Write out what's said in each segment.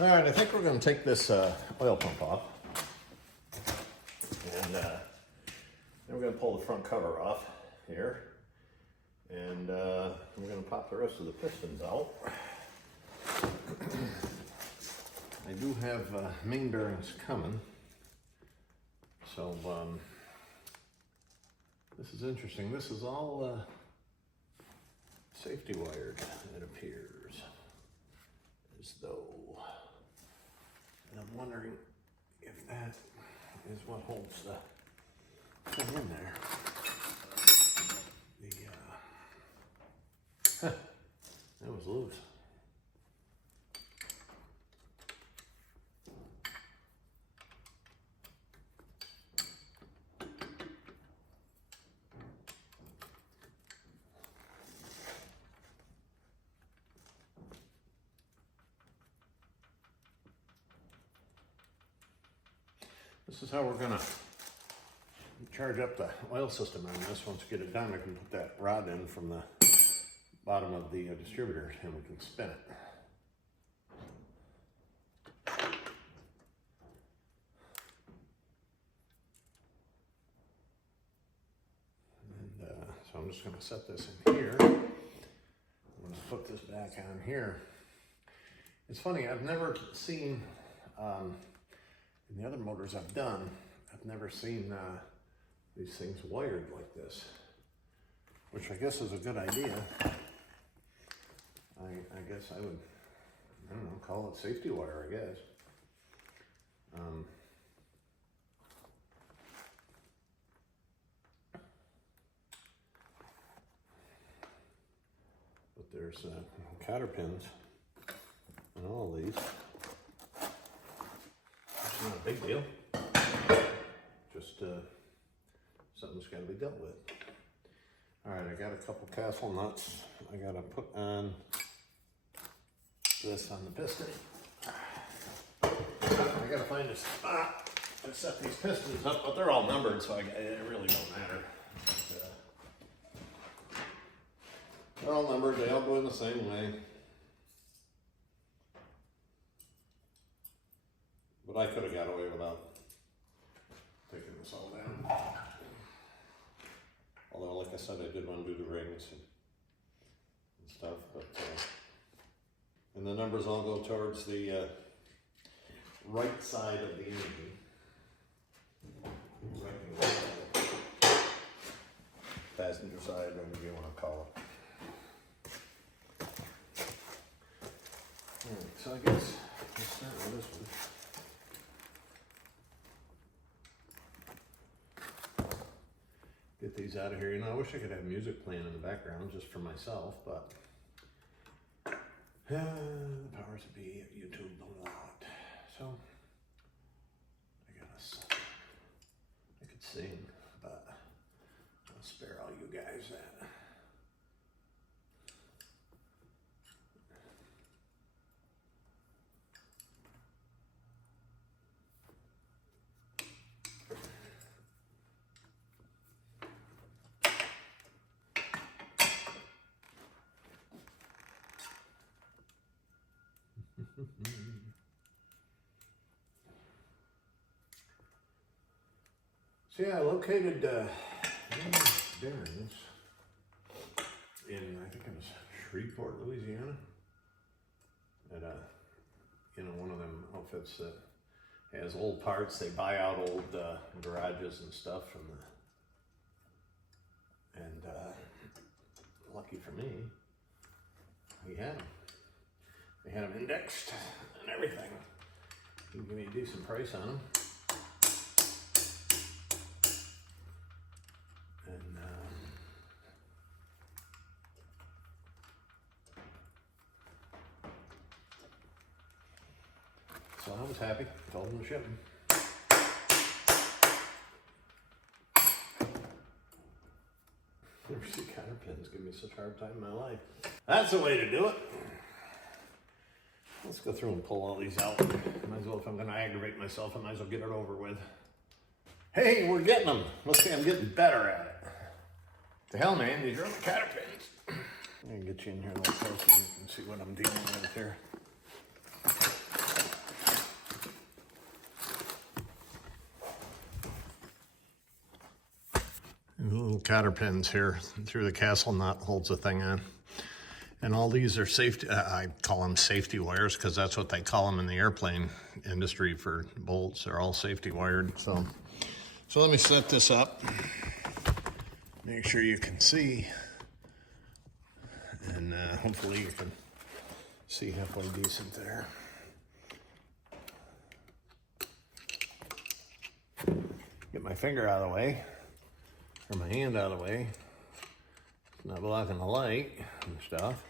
All right, I think we're going to take this oil pump off. And then we're going to pull the front cover off here. And we're going to pop the rest of the pistons out. I do have main bearings coming. So this is interesting. This is all safety wired, it appears. As though. And I'm wondering if that is what holds the thing in there. That was loose. This is how we're gonna charge up the oil system on this. Once we get it done, we can put that rod in from the bottom of the distributor and we can spin it. And so I'm just gonna set this in here. I'm gonna put this back on here. It's funny, I've never seen, in the other motors I've done, I've never seen these things wired like this, which I guess is a good idea. I guess I would, I don't know, call it safety wire, I guess. But there's cotter pins on all these. It's not a big deal. Just something's got to be dealt with. All right, I got a couple castle nuts. I got to put on this on the piston. I got to find a spot to set these pistons up, but they're all numbered, so it really don't matter. They're all numbered. They all go in the same way. But I could have got away without taking this all down. Although, like I said, I did want to do the rings and stuff. But and the numbers all go towards the right side of the engine. Passenger side, whatever you want to call it. All right, so I guess let's start with this one. Get these out of here. You know, I wish I could have music playing in the background just for myself, but the powers that be at YouTube a lot. So I could sing, but I'll spare all you guys that. So yeah, I located bearings in, I think it was Shreveport, Louisiana, at one of them outfits that has old parts. They buy out old garages and stuff from and lucky for me, we had them. They had them indexed and everything. You can give me a decent price on them. And so I was happy. Told them to ship them. Never see cotter pins give me such a hard time in my life. That's the way to do it. Let's go through and pull all these out. Might as well, if I'm going to aggravate myself, I might as well get it over with. Hey, we're getting them. Let's see, I'm getting better at it. The hell, man, these are only cotter pins. I'm going to get you in here a little closer so you can see what I'm dealing with here. little cotter pins here through the castle nut, holds the thing on. And all these are safety, I call them safety wires because that's what they call them in the airplane industry for bolts. They're all safety wired. So let me set this up. Make sure you can see. And hopefully you can see halfway decent there. Get my finger out of the way, or my hand out of the way. It's not blocking the light and stuff.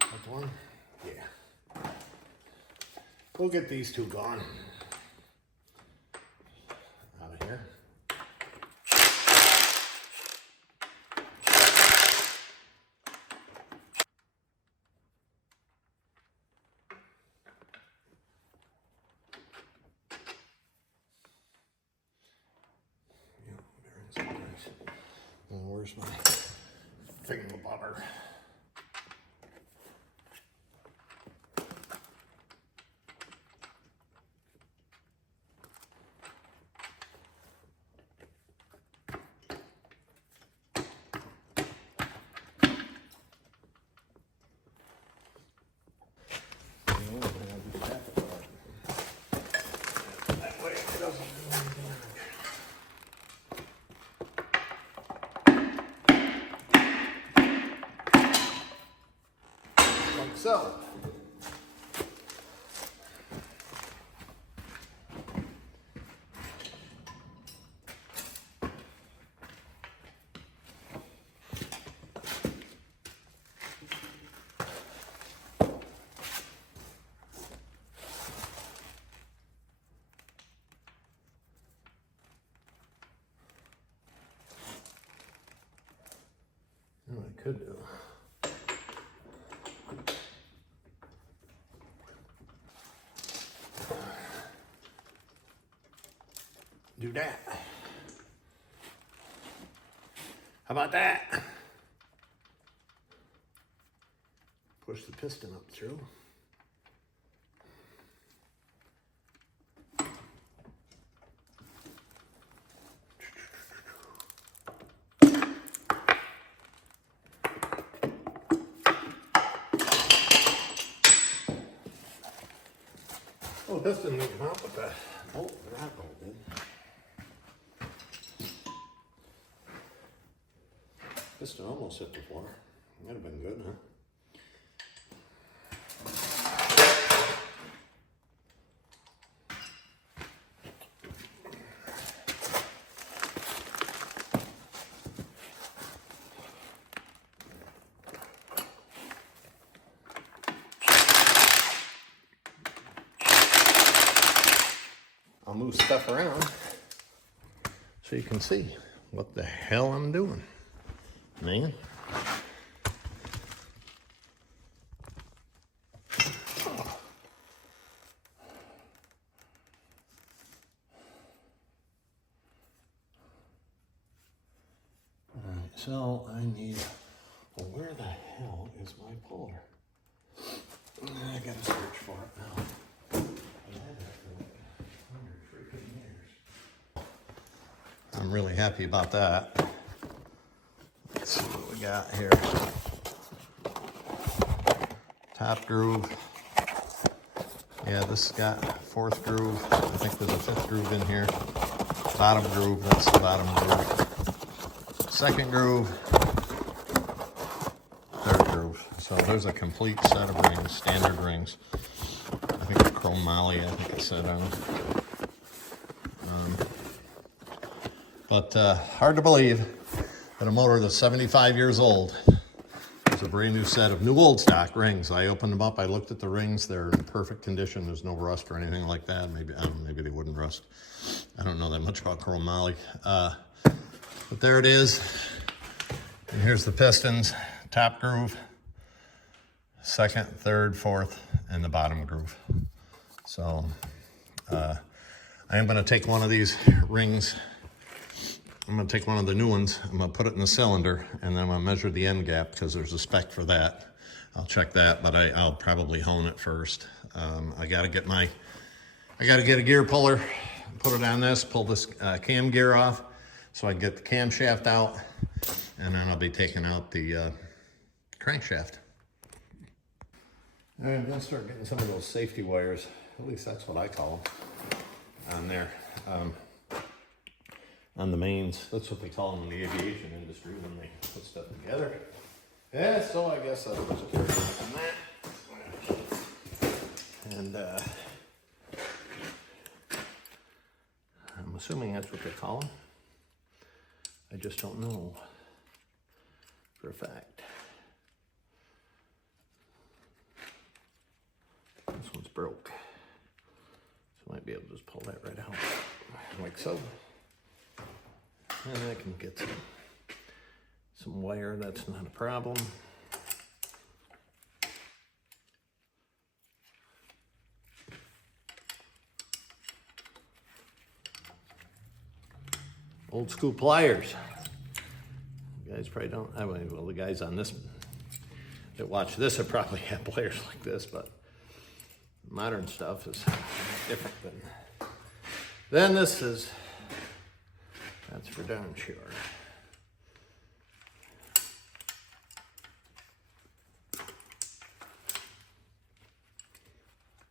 That one? Yeah. We'll get these two gone. Out of here. Where's my thingamabobber? That way it doesn't do anything. So, what I could do. Do that. How about that? Push the piston up through. Oh, the piston didn't come out, but the bolt, that bolt did. Piston almost hit the floor. That'd have been good, huh? I'll move stuff around so you can see what the hell I'm doing. Man. Oh. Alright, so I need, well, where the hell is my puller? I gotta search for it now. I'm really happy about that. Let's see what we got here. Top groove. Yeah, this has got fourth groove. I think there's a fifth groove in here. Bottom groove, that's the bottom groove. Second groove. Third groove. So there's a complete set of rings, standard rings. I think a chrome moly, I think it said on it. But hard to believe that a motor that's 75 years old is a brand new set of new old stock rings. I opened them up, I looked at the rings, they're in perfect condition. There's no rust or anything like that. Maybe, I don't know, maybe they wouldn't rust. I don't know that much about chrome moly. But there it is. And here's the pistons, top groove, second, third, fourth, and the bottom groove. So I am gonna take one of these rings. I'm gonna take one of the new ones, I'm gonna put it in the cylinder, and then I'm gonna measure the end gap because there's a spec for that. I'll check that, but I'll probably hone it first. I gotta get my I got to get a gear puller, put it on this, pull this cam gear off so I can get the camshaft out, and then I'll be taking out the crankshaft. All right, I'm gonna start getting some of those safety wires, at least that's what I call them, on there. On the mains, that's what they call them in the aviation industry when they put stuff together. Yeah, so I guess that was a on that. And I'm assuming that's what they call them. I just don't know for a fact. This one's broke, so I might be able to just pull that right out, like so. And I can get some wire, that's not a problem. Old school pliers. You guys probably don't, I mean, well, the guys on this that watch this have probably had pliers like this, but modern stuff is different than this is. That's for darn sure.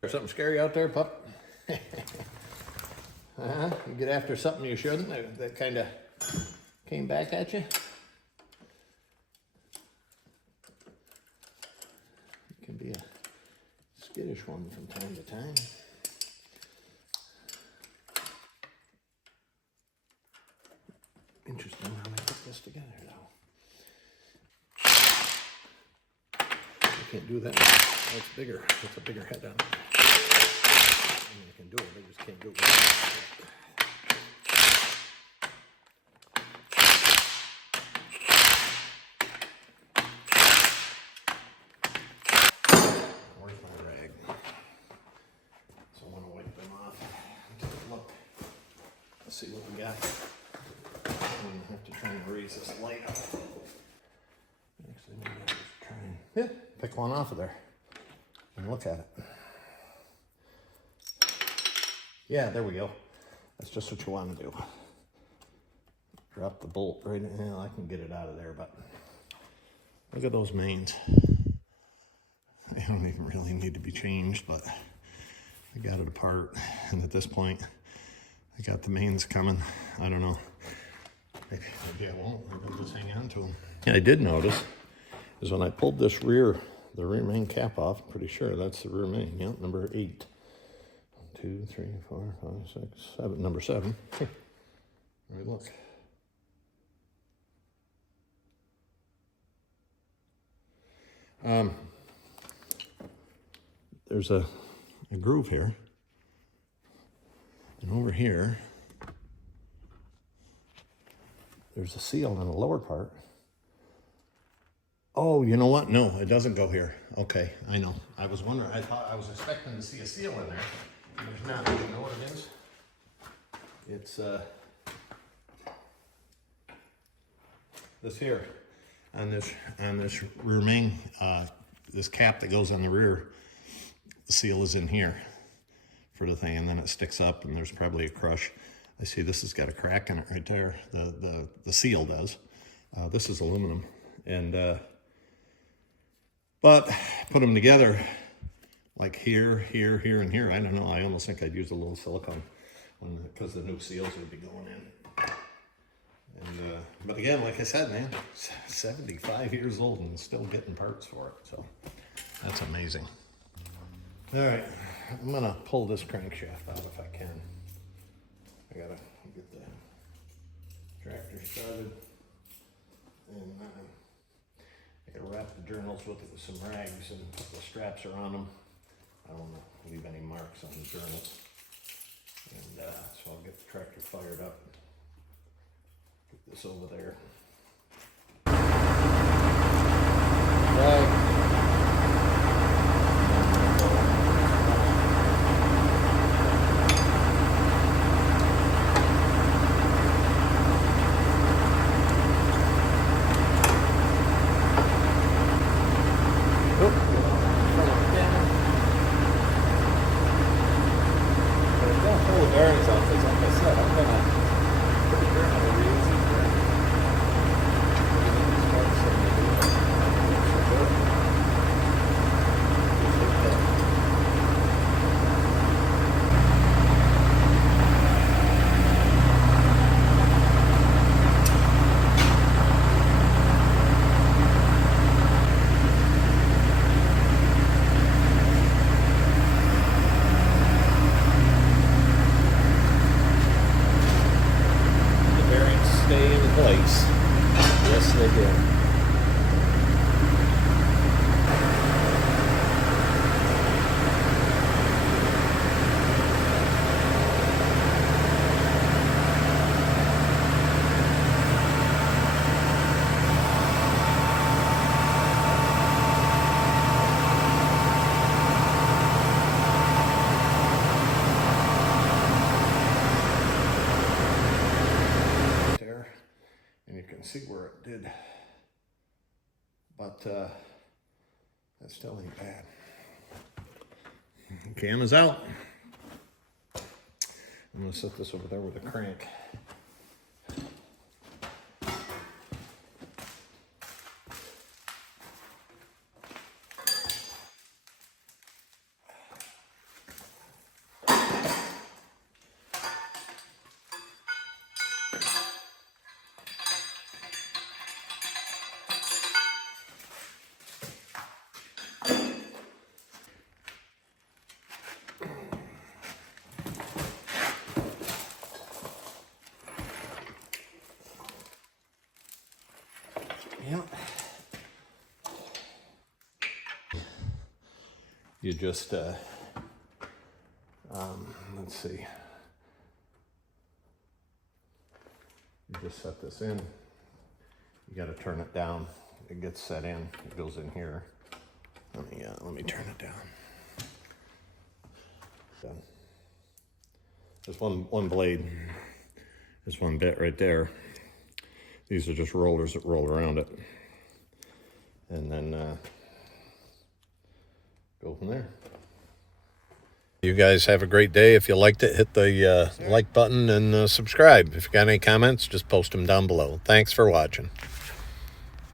There's something scary out there, pup? You get after something you shouldn't, that kind of came back at you. It can be a skittish one from time to time. Interesting how they put this together, though. You can't do that. That's bigger. That's a bigger head on it. I mean, you can do it, they just can't do it. Where's my rag? So I want to wipe them off. Take a look. Let's see what we got. I'm going to have to try and raise this light up. Actually, maybe I'll just try and pick one off of there and look at it. Yeah, there we go. That's just what you want to do. Drop the bolt right in. Well, I can get it out of there, but look at those mains. They don't even really need to be changed, but I got it apart. And at this point, I got the mains coming. I don't know. Maybe I won't. Maybe I'll just hang on to them. I did notice is when I pulled this the rear main cap off, I'm pretty sure that's the rear main. Yep, number 8. 1, 2, 3, 4, 5, 6, 7. Number 7. Let me look. There's a groove here, and over here there's a seal on the lower part. Oh, you know what? No, it doesn't go here. Okay, I know. I was wondering, I was expecting to see a seal in there. There's not. You know what it is? It's this here on this rear main, this cap that goes on the rear. The seal is in here for the thing, and then it sticks up, and there's probably a crush. I see this has got a crack in it right there. The seal does. This is aluminum, and but put them together like here, here, here, and here. I don't know. I almost think I'd use a little silicone because the new seals would be going in. And but again, like I said, man, 75 years old and still getting parts for it. So that's amazing. All right, I'm gonna pull this crankshaft out if I can. I gotta get the tractor started, and I gotta wrap the journals with some rags and put the straps around them. I don't want to leave any marks on the journals. And so I'll get the tractor fired up. Get this over there. Right. see where it did, but that still ain't bad. Cam is out. I'm gonna set this over there with a crank. Yeah. You just, let's see. You just set this in. You got to turn it down. It gets set in. It goes in here. Let me turn it down. Done. There's one blade. There's one bit right there. These are just rollers that roll around it. And then go from there. You guys have a great day. If you liked it, hit the like button and subscribe. If you got any comments, just post them down below. Thanks for watching.